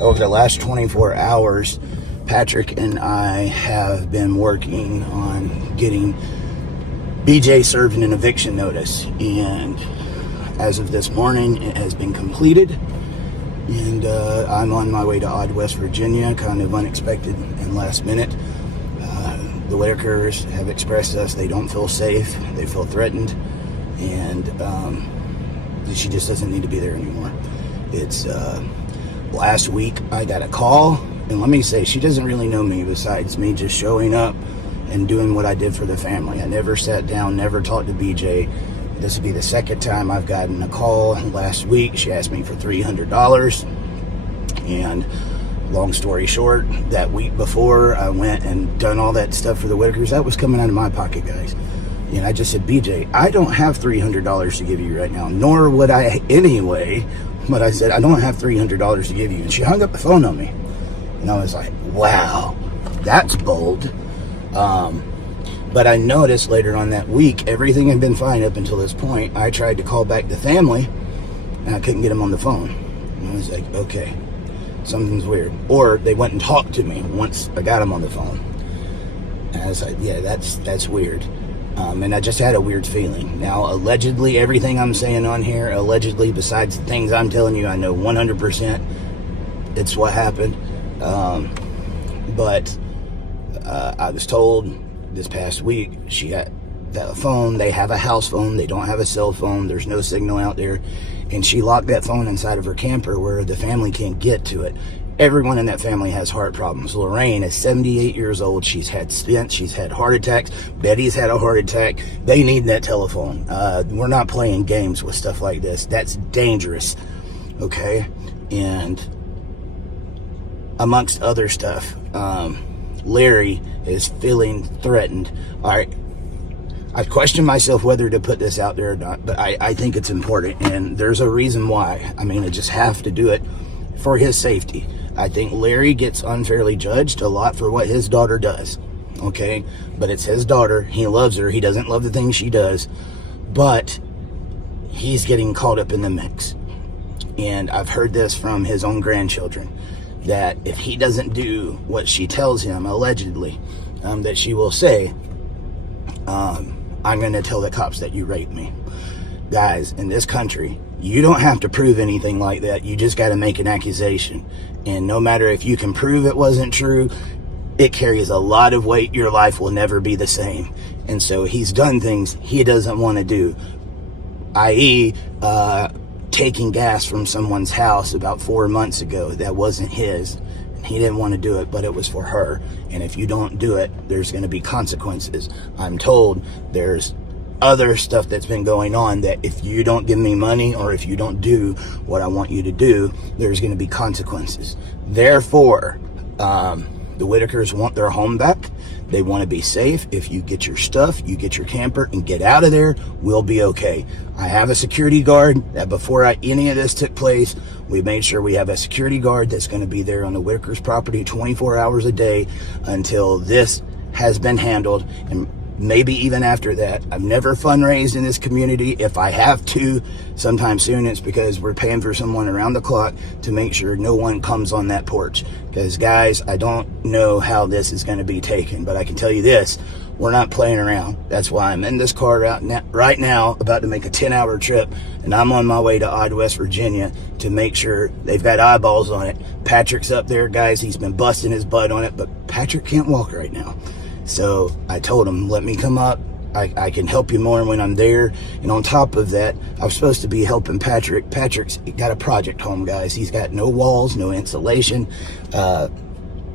over the last 24 hours, Patrick and I have been working on getting BJ served an eviction notice, and as of this morning, it has been completed, and I'm on my way to Odd, West Virginia, kind of unexpected and last minute. The Whitakers have expressed to us they don't feel safe, they feel threatened, and she just doesn't need to be there anymore. It's last week I got a call, and let me say, she doesn't really know me besides me just showing up and doing what I did for the family. I never sat down, never talked to BJ. This would be the second time I've gotten a call. Last week she asked me for $300, and long story short, that week before I went and done all that stuff for the Whitakers, that was coming out of my pocket, guys. And I just said, BJ, I don't have $300 to give you right now, nor would I anyway. But I said, I don't have $300 to give you. And she hung up the phone on me. And I was like, wow, that's bold. But I noticed later on that week, everything had been fine up until this point. I tried to call back the family, and I couldn't get them on the phone. And I was like, okay, something's weird. Or they went and talked to me once I got them on the phone. And I was like, yeah, that's weird. And I just had a weird feeling. Now, allegedly, everything I'm saying on here, allegedly, besides the things I'm telling you, I know 100% it's what happened. But I was told this past week she got that phone. They have a house phone. They don't have a cell phone. There's no signal out there. And she locked that phone inside of her camper where the family can't get to it. Everyone in that family has heart problems. Lorraine is 78 years old. She's had stents. She's had heart attacks. Betty's had a heart attack. They need that telephone. We're not playing games with stuff like this. That's dangerous. Okay? And amongst other stuff, Larry is feeling threatened. All right. I question myself whether to put this out there or not, but I think it's important, and there's a reason why. I mean, I just have to do it for his safety. I think Larry gets unfairly judged a lot for what his daughter does, okay? But it's his daughter. He loves her. He doesn't love the things she does, but he's getting caught up in the mix. And I've heard this from his own grandchildren, that if he doesn't do what she tells him, allegedly, that she will say, I'm going to tell the cops that you raped me. Guys, in this country, you don't have to prove anything like that. You just got to make an accusation. And no matter if you can prove it wasn't true, it carries a lot of weight. Your life will never be the same. And so he's done things he doesn't want to do, i.e., taking gas from someone's house about 4 months ago that wasn't his. He didn't want to do it, but it was for her. And if you don't do it, there's going to be consequences. I'm told there's other stuff that's been going on that if you don't give me money or if you don't do what I want you to do, there's going to be consequences. Therefore, the Whitakers want their home back. They want to be safe. If you get your stuff, you get your camper and get out of there, we'll be okay. I have a security guard that before any of this took place, we made sure we have a security guard that's going to be there on the Whitakers property 24 hours a day until this has been handled, and maybe even after that. I've never fundraised in this community. If I have to sometime soon, it's because we're paying for someone around the clock to make sure no one comes on that porch. Because guys, I don't know how this is going to be taken, but I can tell you this, we're not playing around. That's why I'm in this car right now, about to make a 10-hour trip, and I'm on my way to Odd, West Virginia to make sure they've got eyeballs on it. Patrick's up there, guys. He's been busting his butt on it, but Patrick can't walk right now. So I told him, let me come up. I can help you more when I'm there. And on top of that, I was supposed to be helping Patrick. Patrick's got a project home, guys. He's got no walls, no insulation.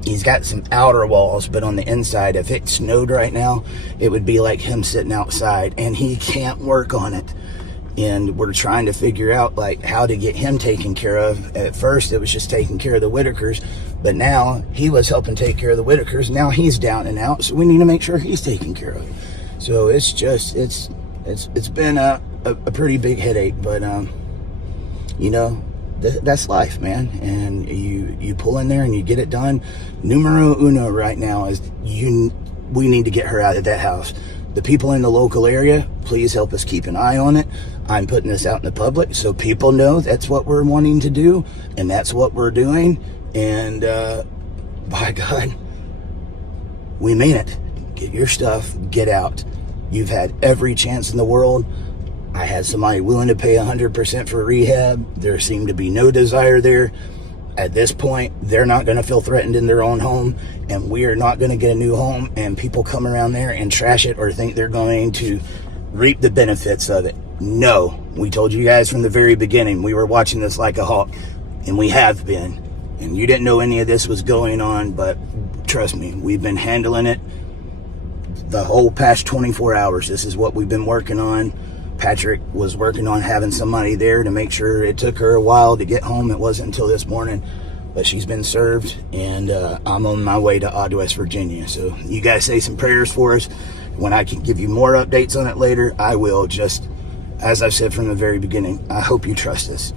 He's got some outer walls, but on the inside, if it snowed right now, it would be like him sitting outside, and he can't work on it. And we're trying to figure out like how to get him taken care of. At first, it was just taking care of the Whitakers, but now he was helping take care of the Whitakers. Now he's down and out, so we need to make sure he's taken care of. So it's just it's been a pretty big headache, but you know, that's life, man. And you pull in there and you get it done. Numero uno right now is we need to get her out of that house. The people in the local area, please help us keep an eye on it. I'm putting this out in the public so people know that's what we're wanting to do, and that's what we're doing. And by God, we mean it. Get your stuff, get out. You've had every chance in the world. I had somebody willing to pay 100% for rehab. There seemed to be no desire there. At this point, they're not going to feel threatened in their own home, and we are not going to get a new home, and people come around there and trash it or think they're going to reap the benefits of it. No, we told you guys from the very beginning, we were watching this like a hawk, and we have been. And you didn't know any of this was going on, but trust me, we've been handling it the whole past 24 hours. This is what we've been working on. Patrick was working on having somebody there to make sure. It took her a while to get home. It wasn't until this morning, but she's been served, and I'm on my way to Odd, West Virginia. So you guys say some prayers for us. When I can give you more updates on it later, I will. Just as I've said from the very beginning, I hope you trust us.